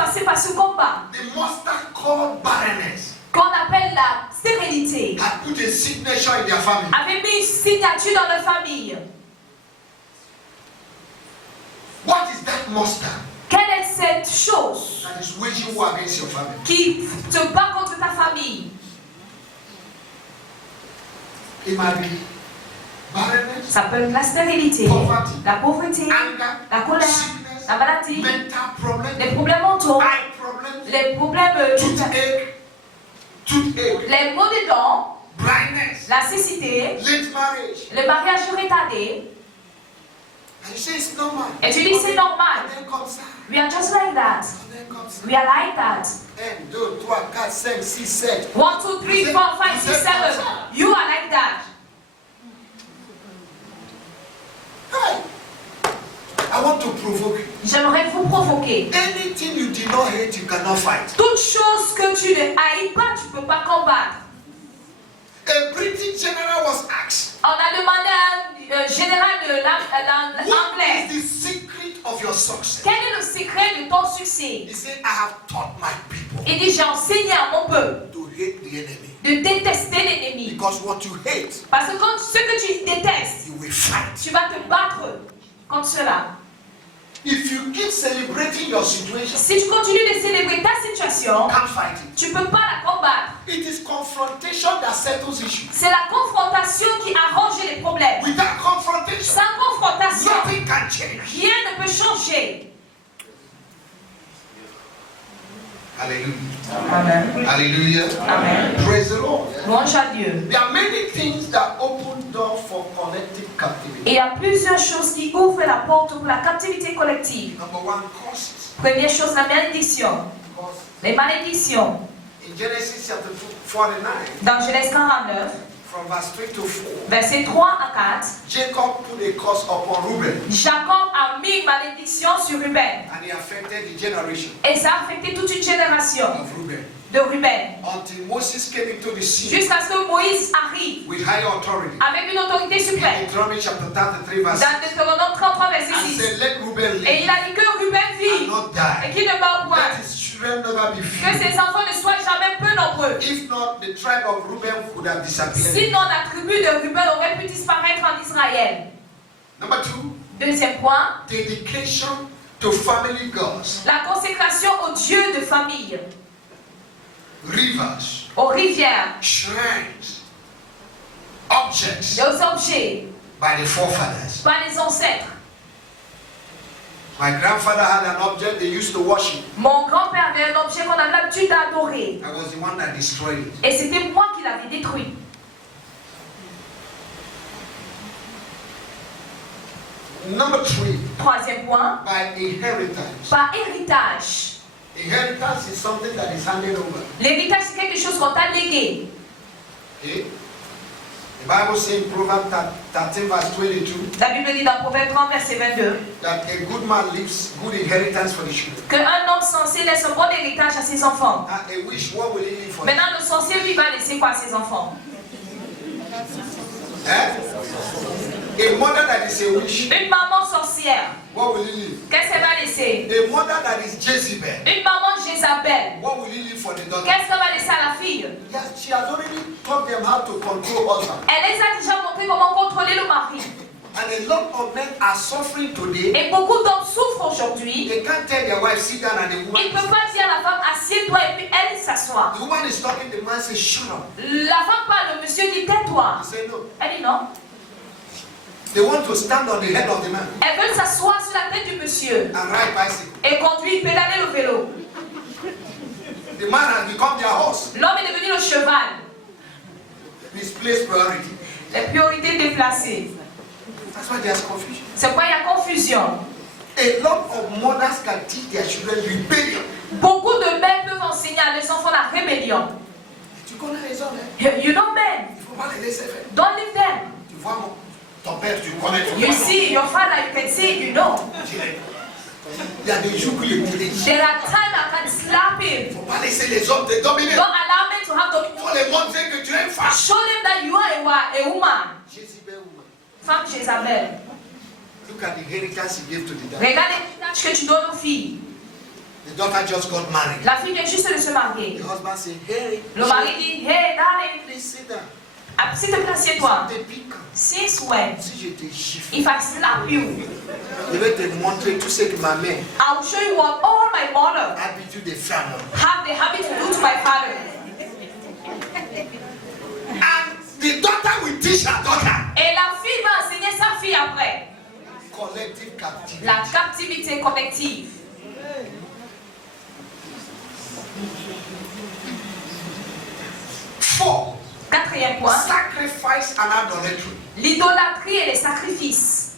passer par ce combat. The monster called barrenness Qu'on appelle la stérilité. had put a signature in their family. Avait mis une signature dans leur famille. What is that monster Quelle est cette chose that is waging war against your family? qui te bat contre ta famille? It might be barrenness, Ça peut être la stérilité, poverty, la pauvreté, anger, la colère, sickness, la maladie, mental problems, les problèmes mentaux, eye problems, les problèmes, toothache, les maux des dents, blindness, la cécité, late marriage. le mariage retardé. And you say it's normal. Et tu dis c'est normal. And then comes that. We are just like that. And then comes that. We are like that. 1, 2, 3, 4, 5, 6, 7. 1, 2, 3, 4, 5, 6, 7. You are like that. Hey, I want to provoke you. J'aimerais vous provoquer. Anything you did not hate, you cannot fight. Toute chose que tu ne haïs pas, tu ne peux pas combattre. A British general was asked, On a demandé à un général de what l'anglais, is the secret of your success? quel est le secret de ton succès? He said, I have taught my people Il dit, j'ai enseigné à mon peuple to hate the enemy. de détester l'ennemi. Because what you hate, Parce que quand ce que tu détestes, you will fight. tu vas te battre contre cela. If you keep celebrating your situation, Si tu continues de célébrer ta situation, you can't fight it. tu ne peux pas la combattre. It is confrontation that settles issues. C'est la confrontation qui arrange les problèmes. Without confrontation, Sans confrontation, nothing can change. rien ne peut changer. Hallelujah. Amen. Hallelujah. Amen. Praise the Lord. Louange à Dieu. There are many things that open door for collective Et captivity. il y a plusieurs choses qui ouvrent la porte pour la captivité collective. Number one, curses. Première chose, la malédiction. Curses. Les malédictions. In Genesis chapter 49, Dans Genèse 49, from verse 3 to 4, versets 3 à 4, Jacob put a curse upon Reuben, Jacob a mis une malédiction sur Ruben. and he affected the generation Et ça a affecté toute une génération of Reuben. de Ruben. Until Moses came into the scene Jusqu'à ce que Moïse arrive with higher authority. avec une autorité In suprême. Deuteronomy chapter 33, verse 6, Dans Deutéronome 33, verset and 6. said, let Reuben Et live il a dit que Ruben and vit not die. et qu'il ne meurt point. Let his children never be Que few. ses enfants ne soient jamais peu nombreux. If not, the tribe of Reuben would have disappeared. Sinon, la tribu de Ruben aurait pu disparaître en Israël. Number two, Deuxième point, dedication to family gods, la consécration aux dieux de famille, rivers, aux rivières, shrines, objects aux objets, by the forefathers. par les ancêtres. My grandfather had an object they used to worship. Mon grand-père avait un objet qu'on a l'habitude d'adorer. I was the one that destroyed it. Et c'était moi qui l'avais détruit. Number three, Troisième point, by inheritance. par héritage. Inheritance is something that is handed over. L'héritage, c'est quelque chose qu'on t'a légué. Okay? The Bible says in Proverbs 13 verse 22 La Bible dit dans Proverbe 30, verset 22, that a good man leaves good inheritance for the children. qu'un homme censé laisse un bon héritage à ses enfants. A wish, what will he leave for? Maintenant, le sorcier, lui, va laisser quoi à ses enfants? A mother that is a witch, Une maman sorcière, what will he leave? qu'est-ce qu'elle va laisser? A mother that is Jezebel, Une maman Jézabel, what will he leave for the daughter? qu'est-ce qu'elle va laisser à la fille? Yes, she has already taught them how to control husband. Elle les a déjà montré comment contrôler le mari. And a lot of men are suffering today. Et beaucoup d'hommes souffrent aujourd'hui. They can't tell their wife, sit down, and the Ils woman, ne peuvent pas dire à la femme, assieds-toi, et puis elle s'assoit. the woman is talking, the man says, shut up. La femme parle, le monsieur dit, tais-toi. He said, no. Elle dit non. They want to stand on the head of the man Elle veut s'asseoir sur la tête du monsieur and ride bicycle. et conduire, pédaler le vélo. The man has become their horse. L'homme est devenu le cheval. Misplaced priority. Les priorités déplacées. That's why there's confusion. C'est pourquoi il y a confusion. A lot of mothers can teach their children rebellion. Beaucoup de mères peuvent enseigner à leurs enfants la rébellion. Tu connais les hommes, hein? You know men, Il faut pas les laisser faire. don't leave them. Tu vois ton père, tu connais ton You père. see, your father, you can see, you know. Il y a des jours où il est There are times I can slap Il him. ne faut pas laisser les hommes te dominer. Don't allow men to have Il the... faut les montrer que tu es une femme. Show them that you are a woman. Jezebel woman. Femme Jézabel. Look at the inheritance he gave to the devil. Regarde l'héritage que tu donnes aux filles. The daughter just got married. La fille vient juste de se marier. The husband said, hey, Le mari dit, hey, darling, please sit down. s'il te plaît, assieds-toi. T'es piquant. Since when? Si je te chiffre, If I slap you, je vais te montrer tout ce que ma mère I will show you what all my mother a l'habitude de faire. have the habit to do to my father. And the daughter will teach her daughter. Et la fille va enseigner sa fille après. Collective captivity. La captivité collective. Four, Quatrième point, sacrifice and idolatry. l'idolâtrie et les sacrifices.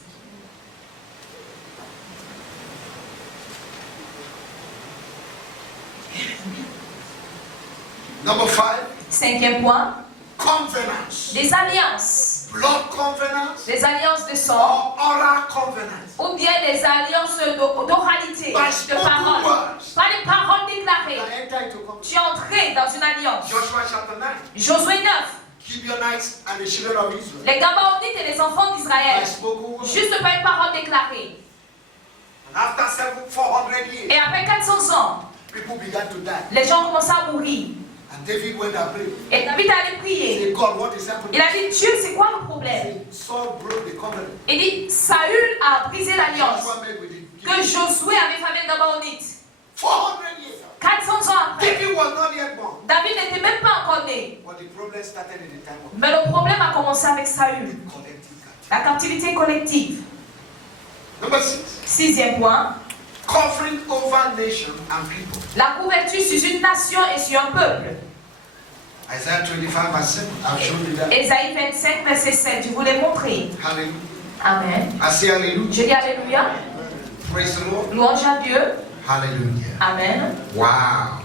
Number 5, Cinquième point, covenants. les alliances. Blood covenants Les alliances de sang or oral covenants. ou bien les alliances d'oralité, By de spoken parole. words. Pas les paroles You déclarées. can enter into covenant. Tu es entré dans une alliance. Joshua chapter 9. Josué 9. Gibeonites and the children of Israel. Les Gabaonites et les enfants By d'Israël. spoken words. Juste pas une parole déclarée. And after 400 years, Et après 400 ans, people began to die. les gens commençaient à mourir. And David went and prayed. Et David allait prier. He said, God, what is happening? Il a dit, Dieu, c'est quoi le problème? Saul broke the covenant. Il dit, Saül a brisé l'alliance Joshua made with the que Josué avait fait avec Gabaonites. 400 years. 400 ans après, David was not yet born. David n'était même pas encore né. But the problem started in the time of Mais le problème a commencé avec Saül. collective captivity. La captivité collective. Number 6. Sixième point, Covering over nation and people. la couverture sur une nation et sur un peuple. Isaiah 25 verse 7. I've shown you that. Ésaïe 25, verset 7, je vous l'ai montré. Hallelujah. Amen. I say hallelujah. Je dis Alléluia. Praise the Lord. Louange à Dieu. Hallelujah. Amen. Wow.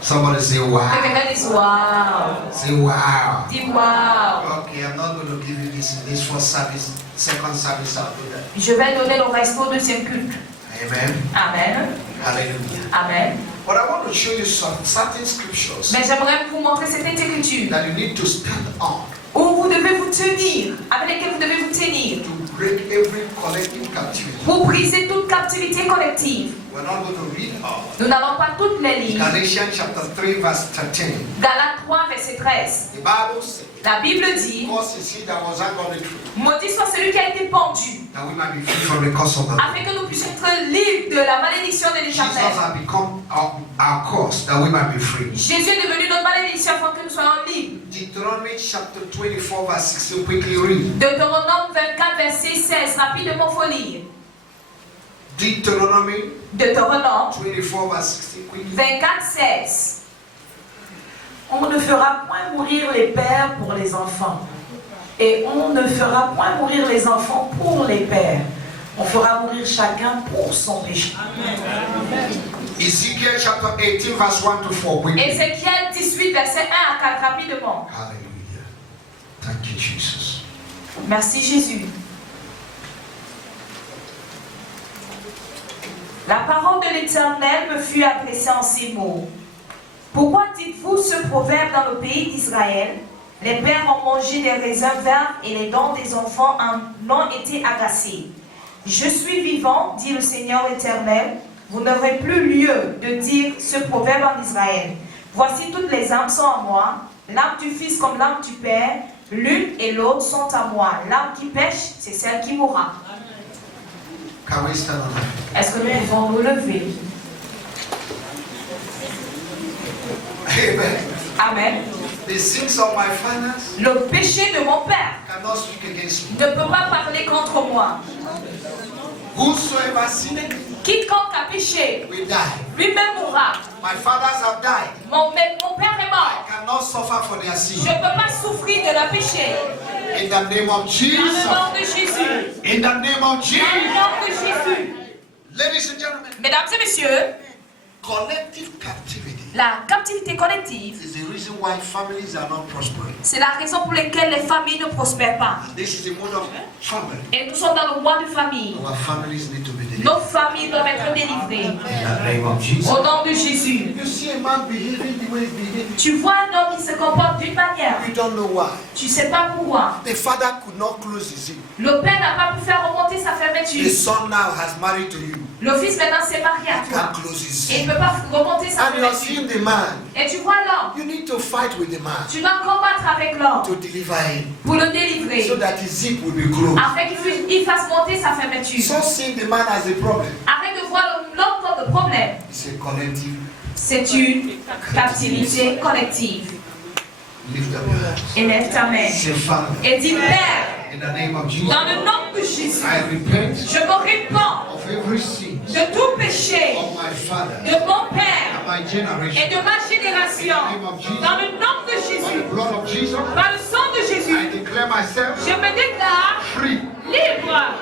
Somebody say Que wow. quelqu'un dise wow. Say wow. Dis wow. Okay, I'm not going to give you this first service. Second service, I'll do that. Je vais donner le reste au deuxième culte. Amen. Amen. Hallelujah. Amen. But I want to show you some certain scriptures Mais j'aimerais vous montrer cette écriture that you need to stand on où vous devez vous tenir, avec lesquelles vous devez vous tenir, to break every collective captivity. pour briser toute captivité collective. We're not going to read all. Nous n'allons pas toutes les lire. Galatians chapter 3 verse 13. Galates 3, verset 13. The Bible says, La Bible dit, "Because is he that was hung on the tree, maudit soit celui qui a été pendu, that we might be free from the curse of the law." afin que nous puissions être libres de la malédiction de Jesus l'Éternel. has become our curse, that we might be free. Jésus est devenu notre malédiction afin que nous soyons libres. Deuteronomy chapter 24 verse 16. Quickly read. Deutéronome 24, verset 16. Rapidement, faut lire. Deuteronomy Deutéronome 24 verse 16. Quickly. 24, 16. On ne fera point mourir les pères pour les enfants. Et on ne fera point mourir les enfants pour les pères. On fera mourir chacun pour son péché. Ezekiel chapter 18 verse 1 to 4. Quickly. Ézéchiel 18, verset 1 à 4, rapidement. Hallelujah. Thank you, Jesus. Merci Jésus. La parole de l'Éternel me fut adressée en ces mots. Pourquoi dites-vous ce proverbe dans le pays d'Israël? Les pères ont mangé des raisins verts et les dents des enfants en ont été agacés. Je suis vivant, dit le Seigneur Éternel. Vous n'aurez plus lieu de dire ce proverbe en Israël. Voici toutes les âmes sont à moi, l'âme du Fils comme l'âme du Père, l'une et l'autre sont à moi. L'âme qui pêche, c'est celle qui mourra. Can we stand on our feet? Est-ce que nous pouvons nous lever? Amen. Amen. The sins of my fathers Le péché de mon père cannot speak against me. ne peut pas parler contre moi. Whosoever sinned Quiconque a péché, will die. lui-même mourra. My fathers have died. Mon père est I mort. cannot suffer for their Je sin. ne peux pas souffrir de leur péché. In the name of Dans Jesus. le nom de Jésus. In the name of Dans le Jesus. nom de Jésus. Ladies and gentlemen, Mesdames et messieurs, collective captivity la captivité collective, is the reason why families are not prospering. c'est la raison pour laquelle les familles ne prospèrent pas. And this is the mode of family. Et nous sommes dans le mois de famille. Our families need to be delivered. Nos familles doivent être délivrées. In the name of Jesus. Au nom de Jésus. You see a man behaving the way he's behaving. Tu vois un homme qui se comporte d'une manière. You don't know why. Tu ne sais pas pourquoi. The father could not close his ear. Le père n'a pas pu faire remonter sa The fermeture. son now has married to you. Le fils maintenant s'est marié à He toi. can't close his Et il sin. ne peut pas remonter sa And you are fenêtre. seeing the man. Et tu vois l'homme. You need to fight with the man Tu dois combattre avec l'homme to deliver him pour le délivrer. so that his zip will be closed. Afin qu'il fasse monter sa fermeture. So seeing the man as a problem. Afin de voir l'homme comme le problème. It's a collective. C'est une captivité collective. Lift up your hands. Élève ta main. Say, Father, Et dis, Père, in the name of Jesus, dans le nom de Jésus, I repent je me répands of every sin de tout péché of my father de mon Père and my generation. et de ma génération. Dans le nom de By Jésus, the blood of Jesus, par le sang de I Jésus, declare myself je me déclare free. libre.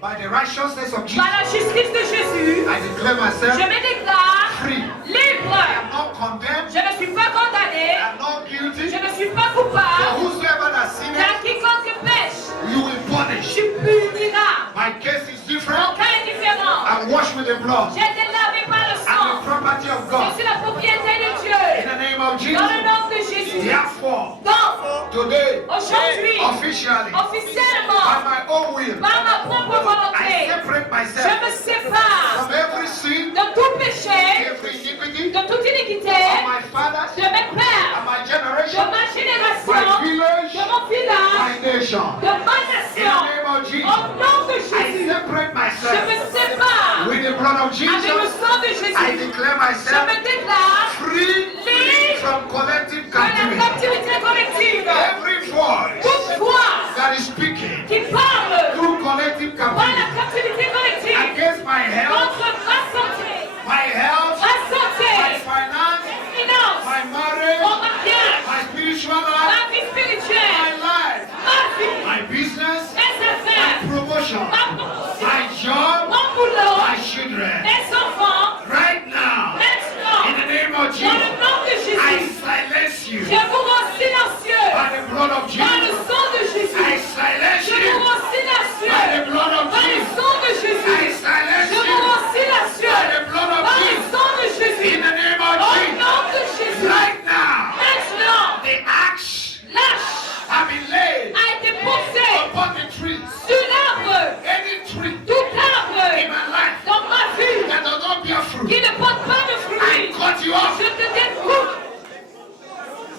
By the righteousness of Jesus, Par la justice de Jésus, I declare je myself me déclare free. libre. I am not condemned. Je ne suis pas condamné. I am not guilty. Je ne suis pas For coupable. whosoever that sinneth, Car quiconque pêche, you will punish. tu puniras. My case is Mon different. cas est différent. I'm washed with the blood. J'ai été lavé par le I'm the sang. property of Je God. suis la propriété de In Dieu. the name of Dans le Jesus. nom de Jésus. Therefore, Donc, today, aujourd'hui, officially, by officiellement, my own will, par ma propre I volonté, separate je myself me sépare from every sin, de tout péché, every iniquity de toute iniquité, of my fathers de mes pères, and my de generation, ma my génération, village, de mon village, my nation. de ma In the nation. name of Jesus, Au nom de I Jésus, separate je myself me sépare with the blood of avec le Jesus. sang de I Jésus. declare Je myself me déclare free libre from collective de la captivity. captivité collective. Every voice Toute voix that is speaking qui parle through collective par la captivity captivité collective against my health, contre ma santé, my health, ma my santé, finance, finance, my marriage, mon mariage, my spiritual life, ma vie my spirituelle, life, ma vie, my business, mes affaires, promotion, ma promotion, my job, mon boulot, my children. mes enfants, Right now, in maintenant, the name of dans le Jesus, nom de I Jésus, silence you je vous rends silencieux by the blood of par le Jesus. sang de I Jésus. silence Je vous you rends by the silencieux blood of par le Jesus. sang de I Jésus. silence Je you vous rends silencieux by the blood of par le Jesus. sang de In Jésus. the name of Au Jesus. nom de Jésus. Right now, Maintenant, the axe lâche have been laid a été poussé upon the tree. sur l'arbre. Any tree Tout in arbre my life dans ma vie that does not bear fruit, qui ne porte pas de I fruits, cut you off. je te découpe.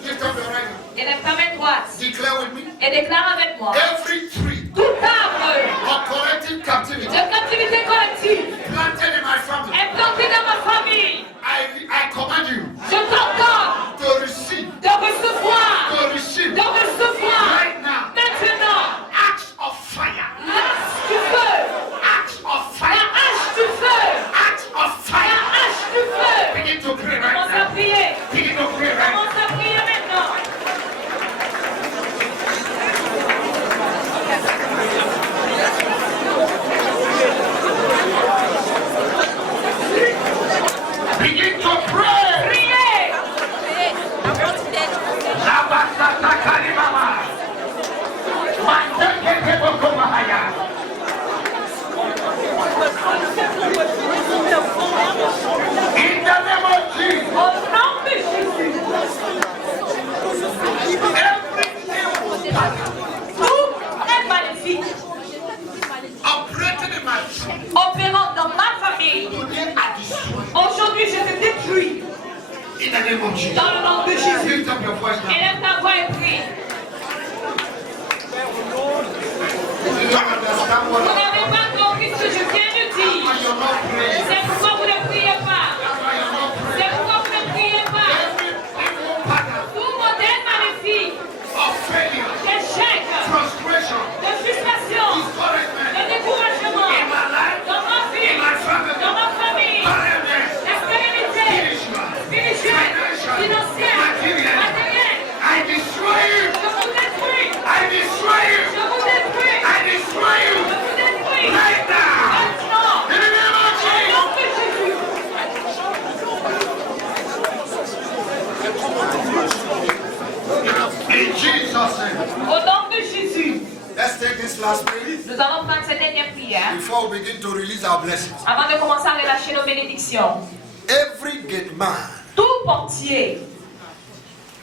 Lift up your right hand. Élève ta main droite Declare with me. et déclare avec moi. Every tree Tout arbre of collective captivity de captivité collective planted in my family, est planté dans ma famille. I command you Je t'entends to receive, de recevoir, to receive de recevoir. right now. Maintenant, Acts of fire, lâche du feu, acts of la fire, hache du feu, acts of la fire. hache du feu. Begin to pray right Commence à now. prier, Begin to pray right now. commence à prier maintenant. Begin to pray. Priez. Labasatakaribaba. Manteketebokomahaya. In the name of Jesus, Au nom de Jésus, tout est maléfique operating in my family, opérant dans ma famille. today I destroy Aujourd'hui, je te détruis in the name of Jesus. dans le nom de Jésus. Lift up your voice now. Élève ta voix et prie. You don't understand Vous what n'avez pas compris ce que je viens de dire. you're not praying. C'est pourquoi vous ne priez pas. That's why you're not praying. C'est pourquoi vous ne priez pas. Every evil pattern Tout modèle maléfique, of failure, d'échec, frustration, de frustration, de discouragement découragement in my life, dans ma vie, in my family, dans ma famille, barrenness, la stérilité spiritual, spirituelle, financière, matérielle. I destroy you. Je vous détruis. I destroy you. Je vous détruis. I destroy Je you vous détruis. right now. Maintenant, In the name of au Jesus. nom de Jésus. In Jesus' name. Au nom de Jésus. Let's take this last prayer Nous allons prendre cette dernière prière before we begin to release our blessings. avant de commencer à relâcher nos bénédictions. Every gate man Tout portier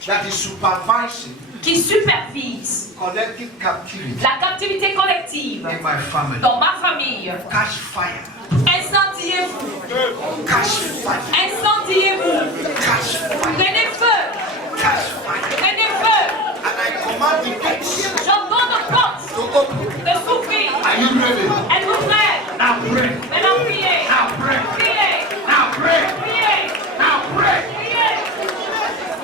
that is supervising qui supervise collective captivity la captivité collective in my family, dans ma famille, catch fire incendie Incendiez-vous. Catch fire. Incendiez-vous. Catch fire. Prenez feu. Catch fire. Prenez feu. And I command the gates J'entends nos portes to open. de s'ouvrir. Are you ready? Êtes-vous prêts? Now pray. Maintenant priez. Now pray. Priez. Now pray. Priez. Now pray. Priez.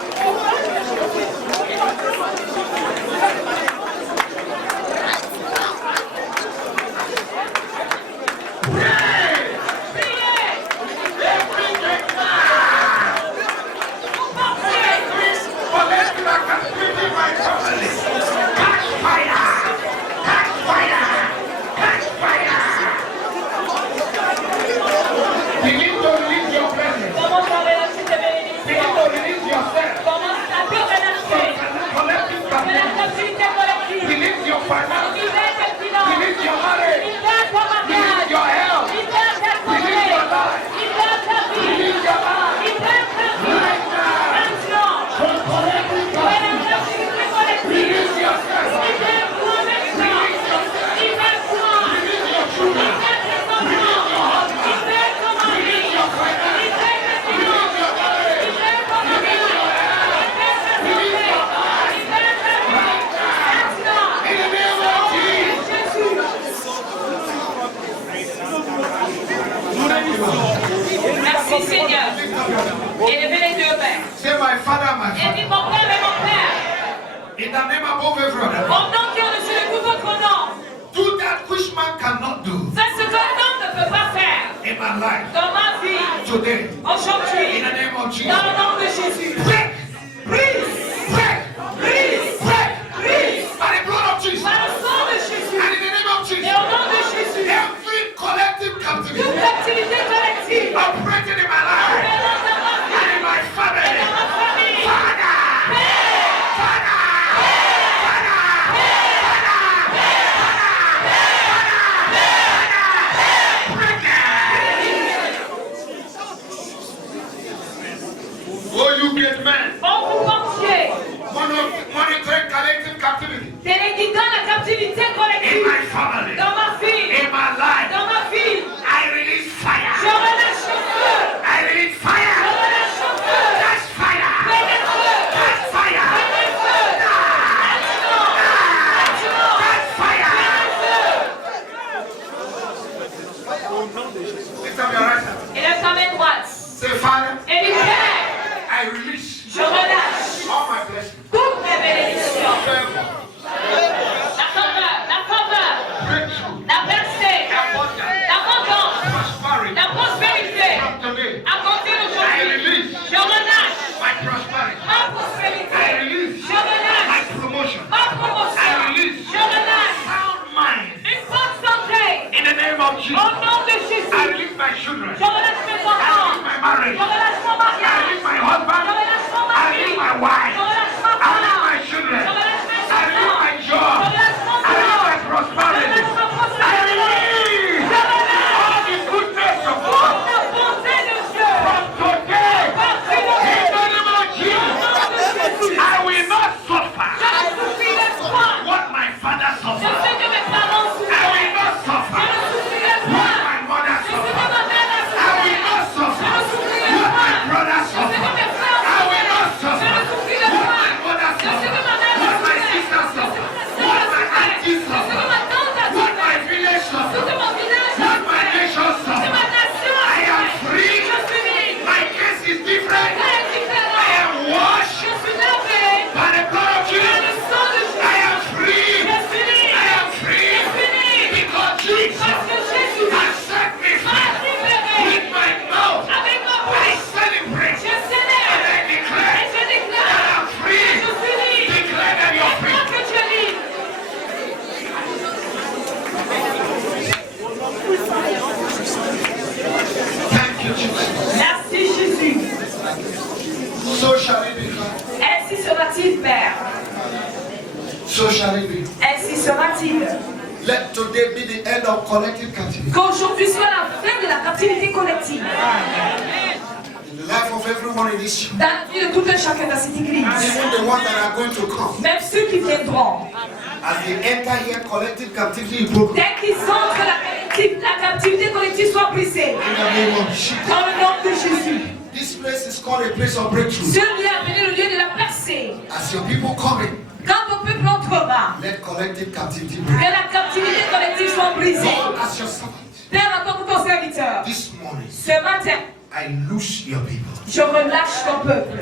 Commence à relâcher tes bénédictions. Commence à te relâcher. De la captivité collective. Libère tes finances. Libère ton mariage. Libère ta santé. Libère ta vie. Libère ta vie. Maintenant. De la captivité collective. Libère-toi maintenant. Libère-toi. Libère tes enfants. Libère ton mari. Libère tes finances. Libère ton mari. Libère ta santé. Libère ta vie. Maintenant. Merci Seigneur. Élevez les deux mains. Say my father, my Et father. dis mon père et mon père. In the name above every other. Mon nom qui est au-dessus de tout votre nom. Do that which man cannot do Fais ce qu'un homme ne peut pas faire in my life dans ma vie today. aujourd'hui. In the name of Jesus. Dans le nom de Jésus. Break. Brise. Break. Brise. Break. Brise. By the blood of Jesus. Par le sang de Jésus. And in the name of Et Jesus. au nom de Jésus. Every collective Toute captivity activité collective. operating in my life Opérant dans ma vie. and in my Et family. dans ma famille. Father. Oh, you great man. Oh, vous pensiez. Monitoring collective captivity Téléguidant la captivité in collective. my family, Dans ma vie. in my life. Dans ma vie. I release Je fire. relâche le feu. I release Je fire. relâche le feu. That's fire. Prenez feu. That's fire. Prenez feu. Maintenant. Maintenant. That's fire. Prenez feu. Lift up your right hand. Et lève ta main droite. Say, Father, Et dis, Père, I release je relâche all my blessings. toutes mes bénédictions. Favor, La faveur, breakthrough, la percée, abundance, l'abondance, prosperity. la prospérité. From today, À compter I d'aujourd'hui, release je relâche my prosperity. ma I prospérité. release Je relâche my promotion. ma promotion. I release Je relâche sound mind. une bonne santé. In the name of Au Jesus, nom de I Jésus, release my children. je relâche mes I enfants. release my marriage. Je relâche mon I mariage. release my Je husband. relâche mon I mari. release my wife. Je relâche ma I release femme. my children. Je relâche mes I release enfants. my Je job. relâche mon I release my boulot. prosperity. Je relâche ma I prospérité. release Je relâche all the goodness of toute God la bonté de Dieu. from today. Partie de In Dieu. the name of Au Jesus, nom de Jésus. I will not suffer Je ne souffrirai pas what my father de ce suffered. que mes parents I souffrent. will not Je suffer ne souffrirai what pas my mother de ce que suffered. ma mère a I will souffert. not suffer what my brother De ce que suffered. mes frères I will not souffrent. Je suffer ne souffrirai what pas my mother de ce que suffered. ma mère a What my souffert. sister De ce que suffered. ma What soeur a my auntie souffert. De ce que suffered. ma tante a What my souffert. village Ce que suffered. mon village a What my souffert. nation Ce que ma suffered. nation a I am souffert. free. Je suis libre. My case is different. Très I différent. am washed Je suis lavé by the blood of par le Jesus. sang de I Jésus. am free. Je suis I libre. am free Je suis libre. because Jesus Parce que Jésus has set me m'a free. libéré. With my mouth, Avec ma I bouche, celebrate je and célèbre I et declare je that déclare I'm que free. je suis libre. Declare that you're free. Déclare que tu es libre. Thank you, Jesus. Merci Jésus. So shall it be. Ainsi sera-t-il, Père. So shall it be. Ainsi sera-t-il. Let today be the end of collective captivity. Qu'aujourd'hui soit la fin de la captivité collective. In the life of everyone in this Dans la vie de tout un chacun dans cette église. even the ones that are going to come, Même ceux qui viendront. as they enter here, collective captivity is broken. Dès qu'ils entrent, la la captivité collective soit brisée. In the name of Jesus. Dans le nom de Jésus. This place is called a place of breakthrough. Ce lieu est appelé le lieu de la percée. As your people coming, Quand ton peuple entrera, let collective captivity que break. la captivité collective soit brisée. Lord, as your servant, Père, encore pour ton serviteur, this morning, ce matin, I loose your people. je relâche ton peuple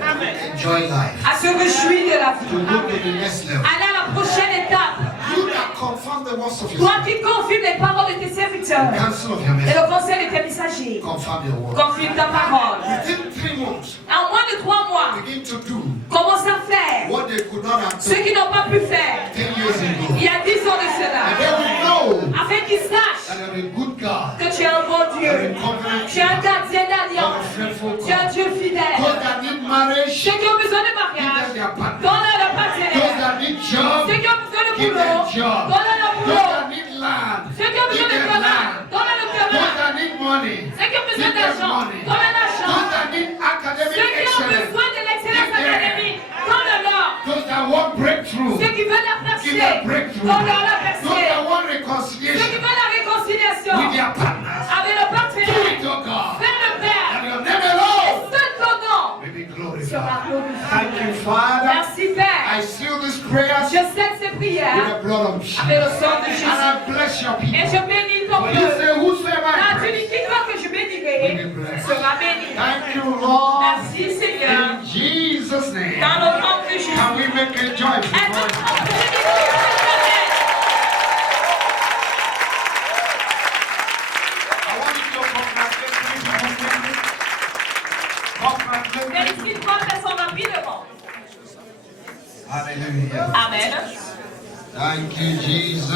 Enjoy life. à se réjouir de la To vie, go to the next level. aller à la prochaine étape. You that confirm the words of your Toi servant. qui confirmes les paroles de tes serviteurs Counsel of your et message. le conseil de tes messagers, Confirm your word. confirme ta parole. Within 3 months, En moins de 3 mois, begin to do commence à faire what they could not have ce done qu'ils n'ont pas pu faire 10 years ago. il y a 10 ans de And cela, they will know afin qu'ils sachent that you're a good God. que tu es un bon You're a Dieu, covenant tu es un keeper. gardien You're a d'alliance, faithful tu es un God. Dieu fidèle. Those that need marriage, Ceux qui ont besoin de give them mariage, their partner. donne-leur le Those partenaire. that need job, Ceux qui ont besoin de give boulot, them job. donne-leur le Those boulot. that need land, Ceux qui ont give besoin de them terrain, land. donne-leur le Those terrain. that need money, Ceux qui ont besoin give them d'argent, money. donne l'argent. Those that need academic Ceux qui ont excellence, besoin de l'excellence give them. académique, donne-leur. Those that want breakthrough, Ceux qui veulent la give percée, them breakthrough. donne-leur la Those percée. that want Ceux qui reconciliation veulent la réconciliation with their partners, avec le do partenaire, it, oh God. fais le Père. And your name alone Seul ton nom may be sera glorified. glorifié. Thank you, Father. Merci Père. I seal this prayers Je scelle ces with prières the blood of avec le Jesus. sang de And Jésus. I bless your Et people. je bénis ton For you peuple. say, whosoever I Car tu pray. dis quiconque que je bénirai sera béni. Thank you, Lord. Merci Seigneur. In Jesus' name. Dans le nom de Jésus. Can we make a joyful Est-ce noise? que vous pouvez dire I want you to congratulate me. Congratulate me. félicite-toi personne rapidement. Hallelujah. Amen. Thank you, Jesus.